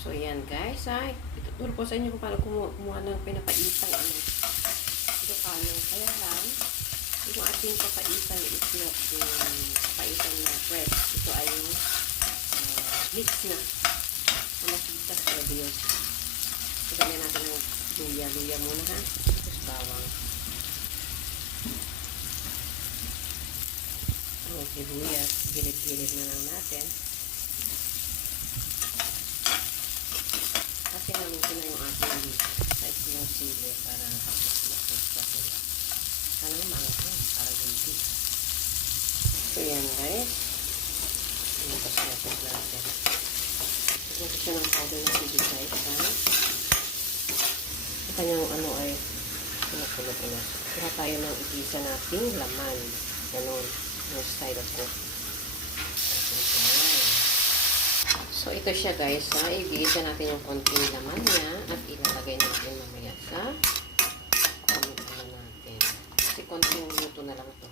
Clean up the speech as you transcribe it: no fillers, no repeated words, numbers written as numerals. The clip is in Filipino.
So, yan guys. Ay, ituturo ko sa inyo kung paano kumuha ng pinapaitang Ilocano. Kaya lang, yung ating papaitan is not yung papaitan na fresh. Ito ay yung mix na. Masitas pwede yun. Pagkanya natin ng luya. Luya muna ha. Tapos bawang. Ang sibuyas. Gilid-gilid na lang natin. Kasi naluto na yung ating size ng sili para mas-mas sila. Sana maangat para hindi. So yan guys. Tapos natin. Ito siya ng powder na sili guys ha. Ang kanyang ano ay pinakulo ko na. Kaya tayo ng igisa nating laman. Ganon. Yung style ko. So, ito siya guys, ha. Ibigisa natin yung konting laman niya at ilalagay natin mamaya sa natin. Kasi konting luto na lang ito.